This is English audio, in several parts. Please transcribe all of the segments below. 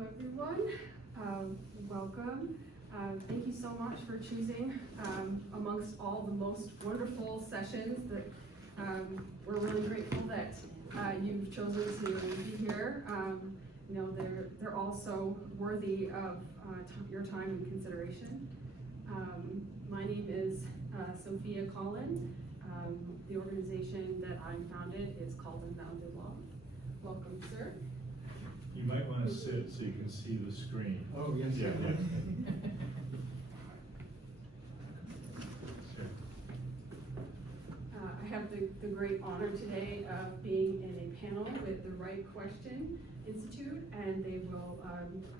Hello everyone, welcome. Thank you so much for choosing amongst all the most wonderful sessions that we're really grateful that you've chosen to be here. You know, they're all so worthy of your time and consideration. My name is Sofia, Collin. The organization that I founded is called Unbounded Law. Welcome, sir. You might want to sit so you can see the screen. Oh, yes. Yeah. I have the great honor today of being in a panel with the Right Question Institute, and they will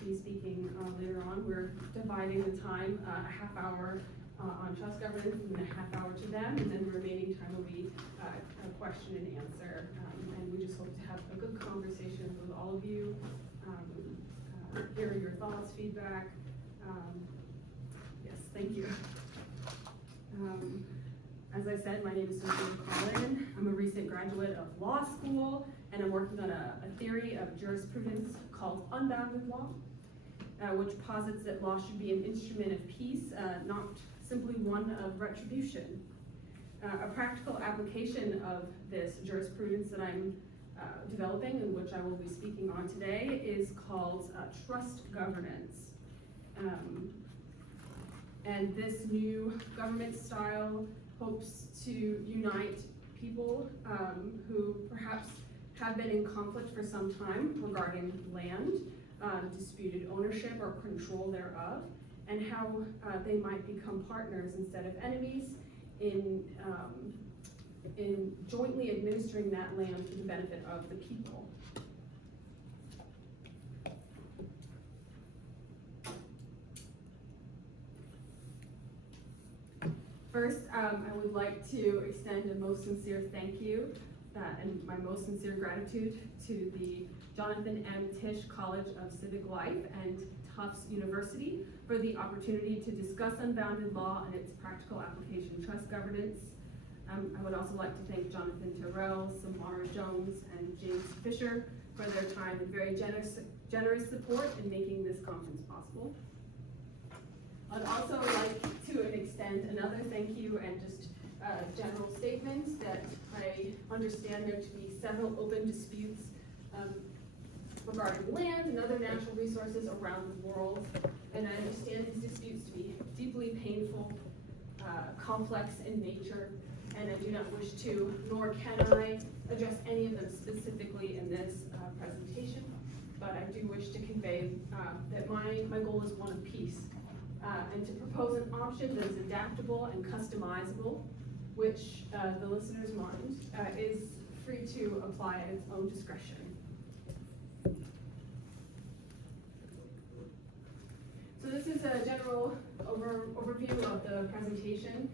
be speaking later on. We're dividing the time, a half hour on trust governance and a half hour to them, and then the remaining time will be a question and answer. And we just hope to have a good conversation with all of you, hear your thoughts, feedback. Yes, thank you. As I said, my name is Sofia Collin. I'm a recent graduate of law school, and I'm working on a theory of jurisprudence called unbounded law, which posits that law should be an instrument of peace, not simply one of retribution. A practical application of this jurisprudence that I'm developing, and which I will be speaking on today, is called trust governance. And this new government style hopes to unite people who perhaps have been in conflict for some time regarding land, disputed ownership or control thereof, and how they might become partners instead of enemies in jointly administering that land for the benefit of the people. First, I would like to extend a most sincere thank you and my most sincere gratitude to the Jonathan M. Tisch College of Civic Life and Tufts University for the opportunity to discuss unbounded law and its practical application trust governance. I would also like to thank Jonathan Terrell, Samara Jones, and James Fisher for their time and very generous support in making this conference possible. I'd also like to extend another thank you and just general statements that I understand there to be several open disputes regarding land and other natural resources around the world, and I understand these disputes to be deeply painful, complex in nature, and I do not wish to, nor can I, address any of them specifically in this presentation, but I do wish to convey that my goal is one of peace, and to propose an option that is adaptable and customizable, which the listener's mind is free to apply at its own discretion. So this is a general overview of the presentation.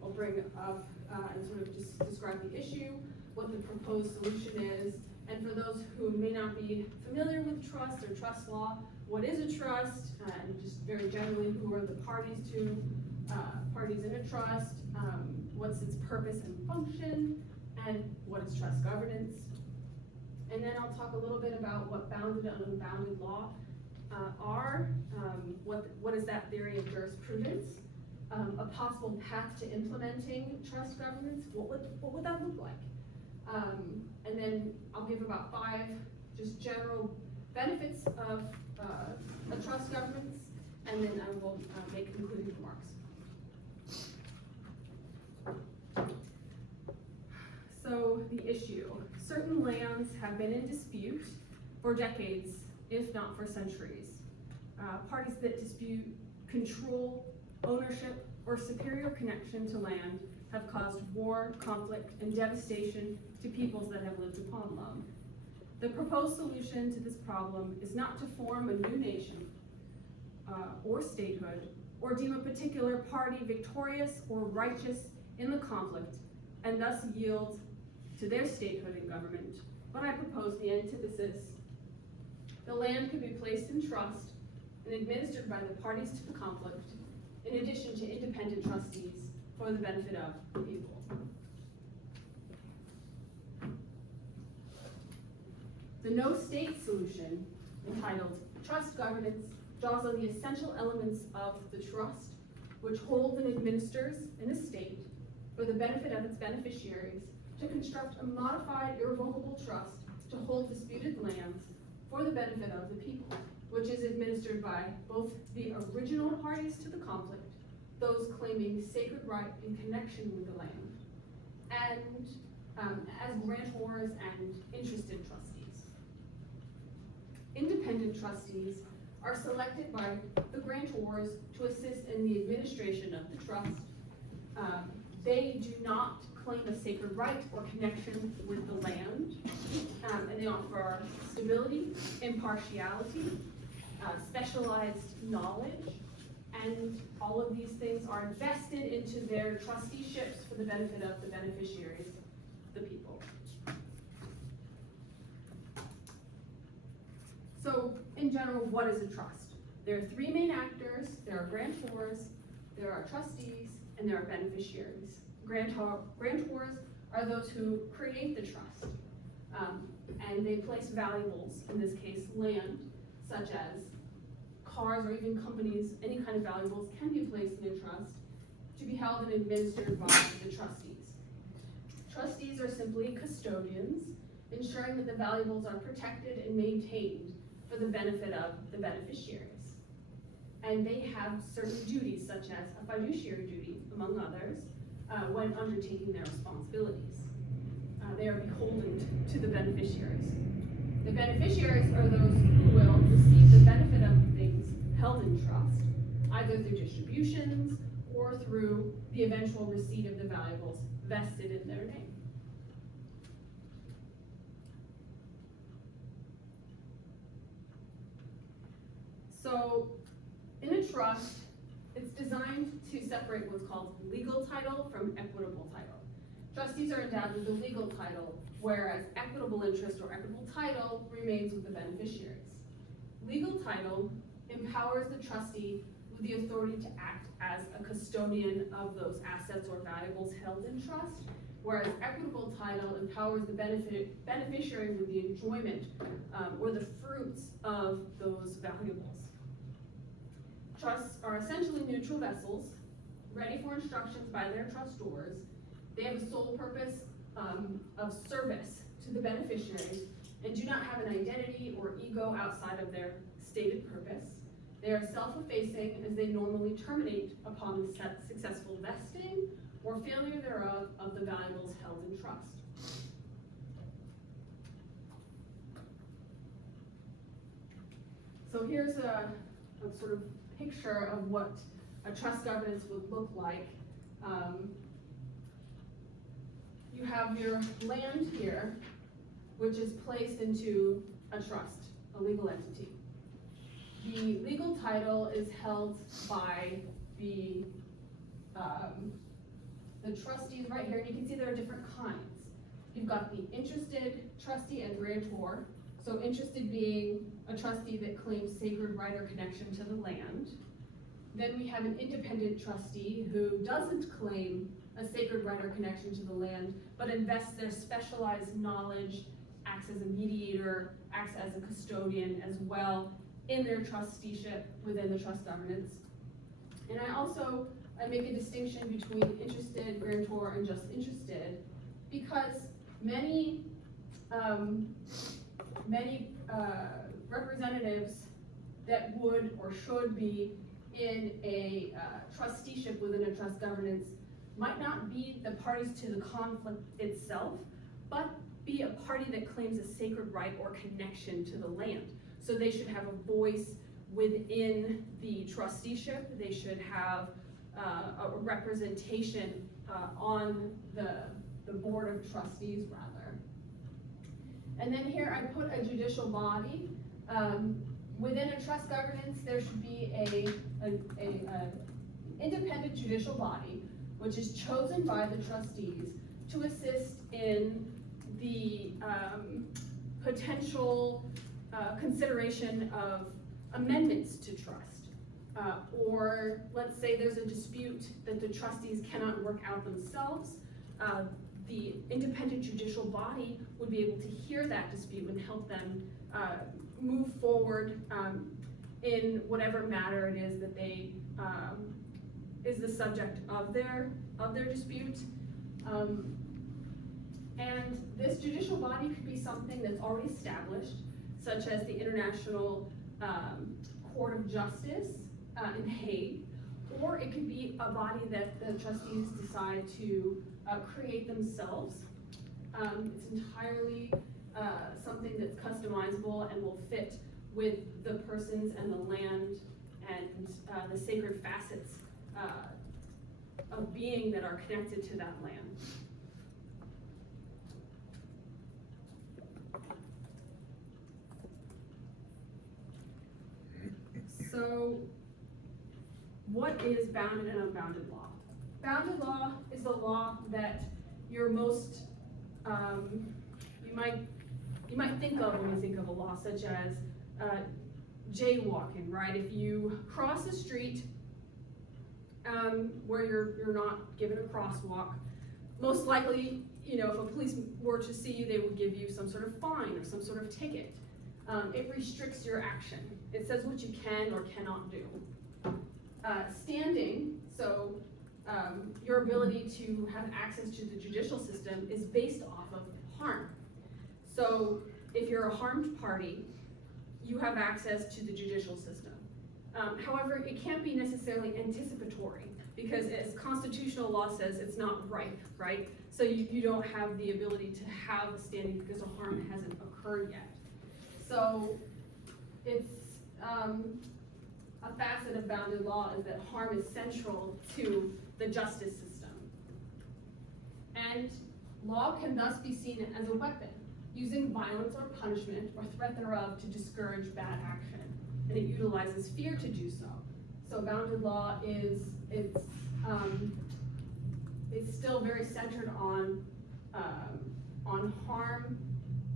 I'll bring up and sort of just describe the issue, what the proposed solution is, and for those who may not be familiar with trust or trust law, what is a trust, and just very generally, who are the parties in a trust, what's its purpose and function, and what is trust governance. And then I'll talk a little bit about what bounded and unbounded law are, what is that theory of jurisprudence, a possible path to implementing trust governance, what would that look like? And then I'll give about 5 just general benefits of a trust governance, and then I will make concluding remarks. So the issue, certain lands have been in dispute for decades, if not for centuries. Parties that dispute control, ownership, or superior connection to land have caused war, conflict, and devastation to peoples that have lived upon them. The proposed solution to this problem is not to form a new nation or statehood, or deem a particular party victorious or righteous in the conflict, and thus yield to their statehood and government, but I propose the antithesis. The land can be placed in trust and administered by the parties to the conflict, in addition to independent trustees for the benefit of the people. The no-state solution entitled Trust Governance, draws on the essential elements of the trust, which holds and administers an estate for the benefit of its beneficiaries, to construct a modified irrevocable trust to hold disputed lands for the benefit of the people, which is administered by both the original parties to the conflict, those claiming sacred right in connection with the land, and as grantors and interested trustees. Independent trustees are selected by the grantors to assist in the administration of the trust. They do not claim a sacred right or connection with the land, and they offer stability, impartiality, specialized knowledge, and all of these things are invested into their trusteeships for the benefit of the beneficiaries, the people. So, in general, what is a trust? There are three main actors. There are grantors, there are trustees, and there are beneficiaries. Grantors are those who create the trust, and they place valuables, in this case land, such as cars or even companies. Any kind of valuables can be placed in a trust to be held and administered by the trustees. Trustees are simply custodians, ensuring that the valuables are protected and maintained for the benefit of the beneficiaries. And they have certain duties, such as a fiduciary duty, among others, when undertaking their responsibilities. They are beholden to the beneficiaries. The beneficiaries are those who will receive the benefit of things held in trust, either through distributions or through the eventual receipt of the valuables vested in their name. So, in a trust, it's designed to separate what's called legal title from equitable title. Trustees are endowed with the legal title, whereas equitable interest or equitable title remains with the beneficiaries. Legal title empowers the trustee with the authority to act as a custodian of those assets or valuables held in trust, whereas equitable title empowers the beneficiary with the enjoyment or the fruits of those valuables. Trusts are essentially neutral vessels, ready for instructions by their trustors. They have a sole purpose of service to the beneficiaries and do not have an identity or ego outside of their stated purpose. They are self-effacing as they normally terminate upon the successful vesting or failure thereof of the valuables held in trust. So here's a sort of picture of what a trust governance would look like. You have your land here, which is placed into a trust, a legal entity. The legal title is held by the trustees right here, and you can see there are different kinds. You've got the interested trustee and grantor. So interested being a trustee that claims sacred right or connection to the land. Then we have an independent trustee who doesn't claim a sacred right or connection to the land, but invests their specialized knowledge, acts as a mediator, acts as a custodian as well in their trusteeship within the trust governance. And I make a distinction between interested, grantor, and just interested, because many representatives that would or should be in a trusteeship within a trust governance might not be the parties to the conflict itself, but be a party that claims a sacred right or connection to the land. So they should have a voice within the trusteeship. They should have a representation on the board of trustees, rather. And then here I put a judicial body. Within a trust governance, there should be an independent judicial body, which is chosen by the trustees to assist in the potential consideration of amendments to trust. Or let's say there's a dispute that the trustees cannot work out themselves. The independent judicial body would be able to hear that dispute and help them move forward in whatever matter it is that they is the subject of their dispute. And this judicial body could be something that's already established, such as the International Court of Justice in The Hague, or it could be a body that the trustees decide to create themselves. It's entirely something that's customizable and will fit with the persons and the land and the sacred facets of being that are connected to that land. So, what is bounded and unbounded law? Bounded law is the law that you're most, you might think of when you think of a law, such as jaywalking, right? If you cross a street where you're not given a crosswalk, most likely, if a police were to see you, they would give you some sort of fine or some sort of ticket. It restricts your action. It says what you can or cannot do. Standing, so your ability to have access to the judicial system is based off of harm. So if you're a harmed party, you have access to the judicial system. However, it can't be necessarily anticipatory, because as constitutional law says, it's not ripe, right? So you don't have the ability to have a standing because a harm hasn't occurred yet. So it's a facet of bounded law is that harm is central to the justice system. And law can thus be seen as a weapon, using violence or punishment or threat thereof to discourage bad action. And it utilizes fear to do so. So bounded law it's still very centered on harm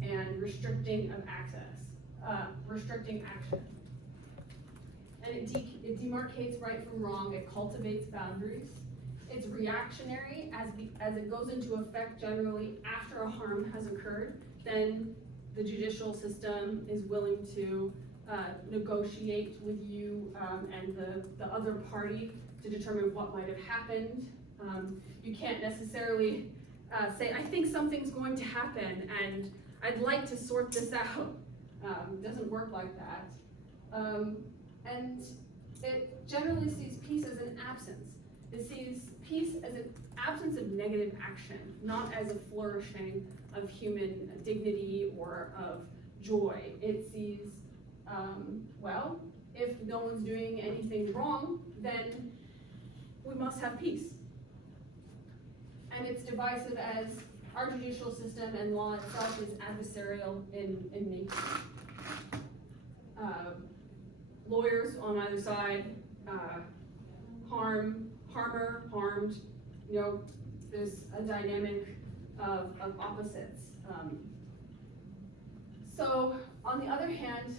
and restricting of access, restricting action. And it demarcates right from wrong, it cultivates boundaries. It's reactionary as it goes into effect generally after a harm has occurred. Then the judicial system is willing to negotiate with you and the other party to determine what might have happened. You can't necessarily say, I think something's going to happen and I'd like to sort this out. It doesn't work like that. And it generally sees peace as an absence. It sees peace as an absence of negative action, not as a flourishing of human dignity or of joy. It sees, well, if no one's doing anything wrong, then we must have peace. And it's divisive as our judicial system and law itself is adversarial in nature. Lawyers on either side, harmer, harmed, there's a dynamic of opposites. So on the other hand,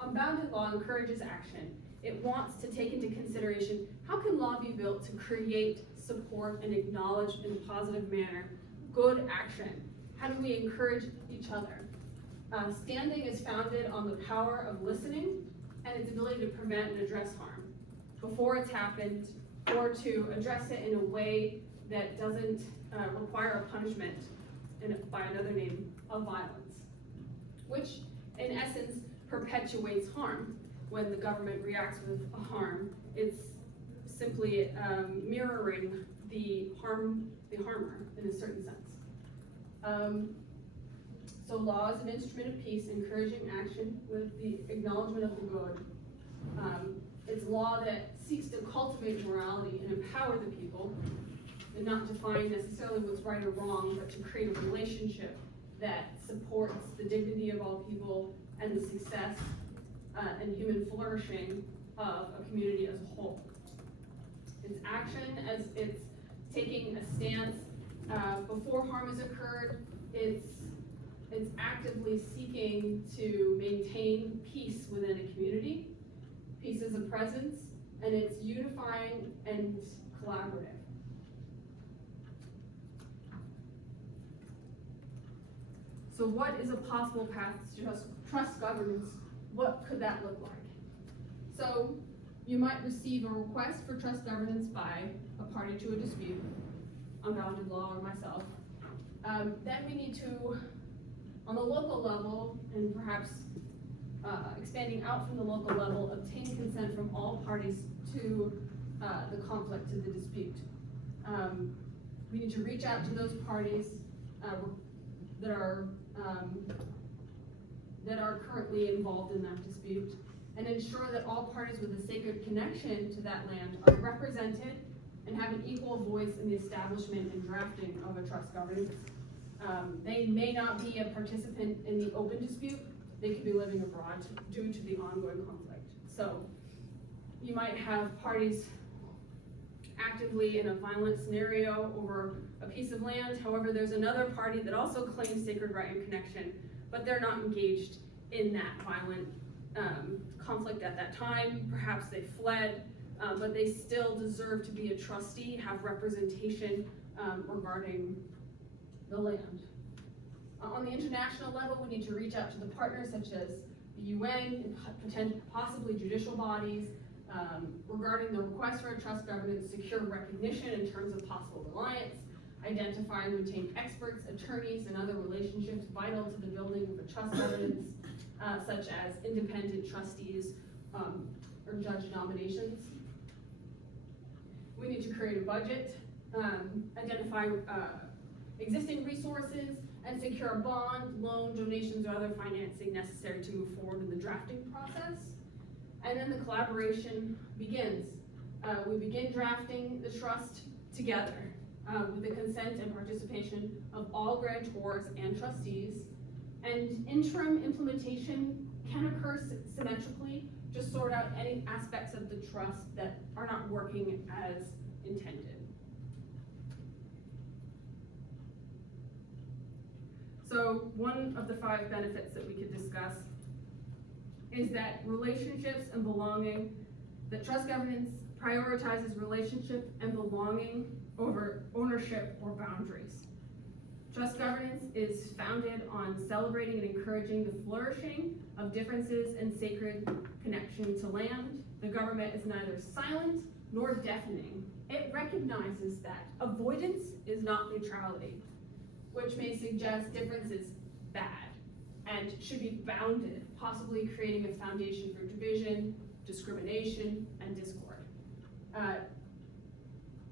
unbounded law encourages action. It wants to take into consideration, how can law be built to create, support, and acknowledge in a positive manner good action? How do we encourage each other? Standing is founded on the power of listening and its ability to prevent and address harm before it's happened, or to address it in a way that doesn't require a punishment, by another name, of violence, which in essence perpetuates harm. When the government reacts with a harm, it's simply mirroring the harmer in a certain sense. So law is an instrument of peace, encouraging action with the acknowledgement of the good. It's law that seeks to cultivate morality and empower the people, and not define necessarily what's right or wrong, but to create a relationship that supports the dignity of all people and the success and human flourishing of a community as a whole. It's action as it's taking a stance before harm has occurred. It's actively seeking to maintain peace within a community. Peace is a presence, and it's unifying and collaborative. So what is a possible path to trust governance? What could that look like? So you might receive a request for trust governance by a party to a dispute, unbounded law or myself. Then we need to, on the local level, and perhaps expanding out from the local level, obtain consent from all parties to the conflict, to the dispute. We need to reach out to those parties that are currently involved in that dispute, and ensure that all parties with a sacred connection to that land are represented and have an equal voice in the establishment and drafting of a trust governance. They may not be a participant in the open dispute. They could be living abroad due to the ongoing conflict. So you might have parties actively in a violent scenario over a piece of land. However, there's another party that also claims sacred right and connection, but they're not engaged in that violent conflict at that time. Perhaps they fled, but they still deserve to be a trustee, have representation regarding the land. On the international level, we need to reach out to the partners such as the UN, and possibly judicial bodies, regarding the request for a trust governance, secure recognition in terms of possible reliance, identify and retain experts, attorneys, and other relationships vital to the building of a trust governance, such as independent trustees or judge nominations. We need to create a budget, identify existing resources, and secure a bond, loan, donations, or other financing necessary to move forward in the drafting process. And then the collaboration begins. We begin drafting the trust together with the consent and participation of all grantors and trustees. And interim implementation can occur symmetrically, just sort out any aspects of the trust that are not working as intended. So one of the 5 benefits that we could discuss is that relationships and belonging, that trust governance prioritizes relationship and belonging over ownership or boundaries. Trust governance is founded on celebrating and encouraging the flourishing of differences and sacred connection to land. The government is neither silent nor deafening. It recognizes that avoidance is not neutrality, which may suggest difference is bad and should be bounded, possibly creating a foundation for division, discrimination, and discord.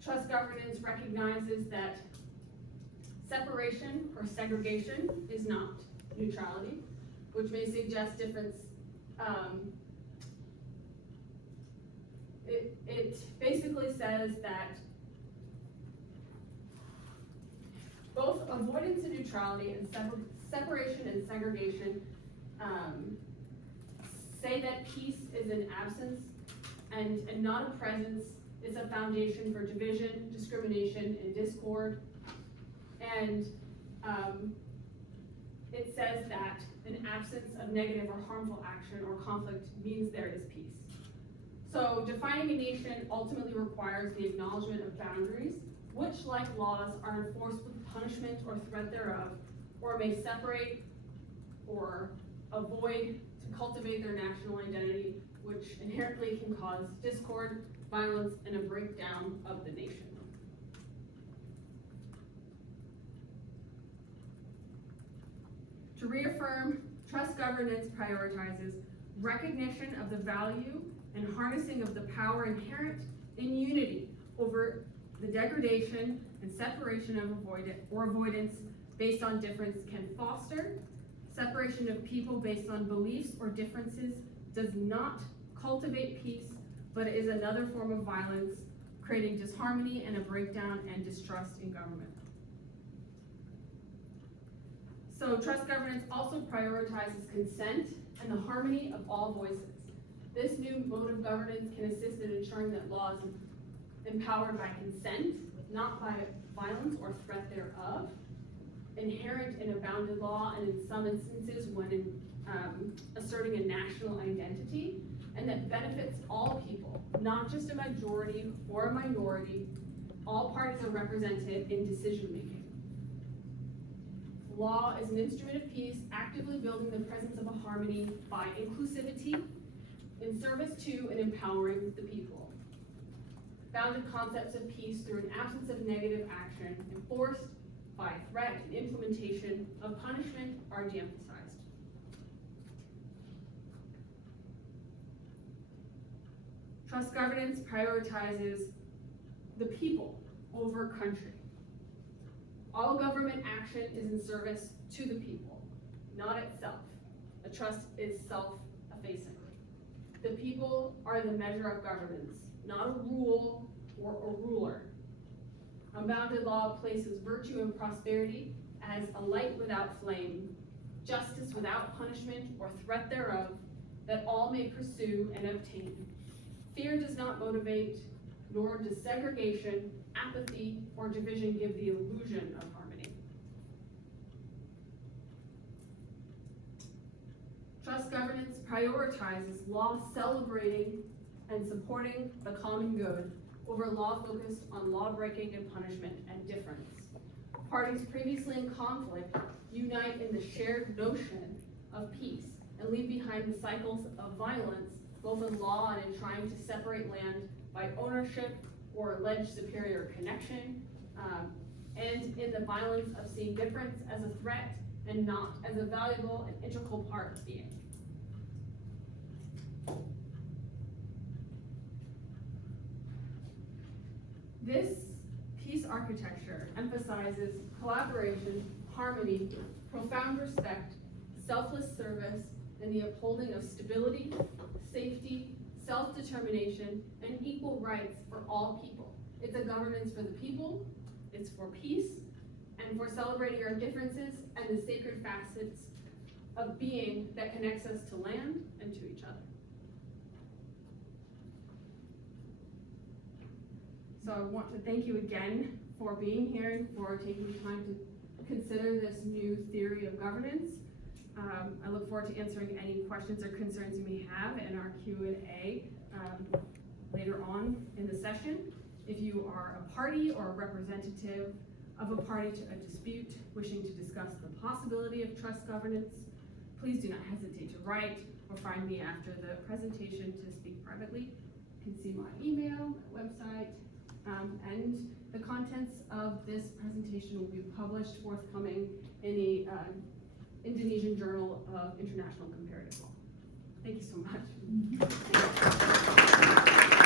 Trust governance recognizes that separation or segregation is not neutrality, which may suggest difference. It basically says that both avoidance and neutrality and separation and segregation say that peace is an absence and not a presence. It's a foundation for division, discrimination, and discord. And it says that an absence of negative or harmful action or conflict means there is peace. So defining a nation ultimately requires the acknowledgement of boundaries, which, like laws, are enforced with punishment or threat thereof, or may separate or avoid to cultivate their national identity, which inherently can cause discord, violence, and a breakdown of the nation. To reaffirm, trust governance prioritizes recognition of the value and harnessing of the power inherent in unity over the degradation and separation of avoidance based on difference can foster. Separation of people based on beliefs or differences does not cultivate peace, but is another form of violence, creating disharmony and a breakdown and distrust in government. So trust governance also prioritizes consent and the harmony of all voices. This new mode of governance can assist in ensuring that laws empowered by consent, not by violence or threat thereof, inherent in a bounded law, and in some instances when asserting a national identity, and that benefits all people, not just a majority or a minority. All parties are represented in decision making. Law is an instrument of peace, actively building the presence of a harmony by inclusivity, in service to and empowering the people. Founded concepts of peace through an absence of negative action, enforced by threat and implementation of punishment are de-emphasized. Trust governance prioritizes the people over country. All government action is in service to the people, not itself. A trust is self-effacing. The people are the measure of governance, not a rule or a ruler. Unbounded law places virtue and prosperity as a light without flame, justice without punishment or threat thereof, that all may pursue and obtain. Fear does not motivate, nor does segregation, apathy, or division give the illusion of harmony. Trust governance prioritizes law celebrating and supporting the common good over law focused on law-breaking and punishment and difference. Parties previously in conflict unite in the shared notion of peace and leave behind the cycles of violence, both in law and in trying to separate land by ownership or alleged superior connection, and in the violence of seeing difference as a threat and not as a valuable and integral part of being. This peace architecture emphasizes collaboration, harmony, profound respect, selfless service, and the upholding of stability, safety, self-determination, and equal rights for all people. It's a governance for the people, it's for peace, and for celebrating our differences and the sacred facets of being that connects us to land and to each other. So I want to thank you again for being here and for taking the time to consider this new theory of governance. I look forward to answering any questions or concerns you may have in our Q&A later on in the session. If you are a party or a representative of a party to a dispute wishing to discuss the possibility of trust governance, please do not hesitate to write or find me after the presentation to speak privately. You can see my email, my website, and the contents of this presentation will be published forthcoming in the Indonesian Journal of International Comparative Law. Thank you so much.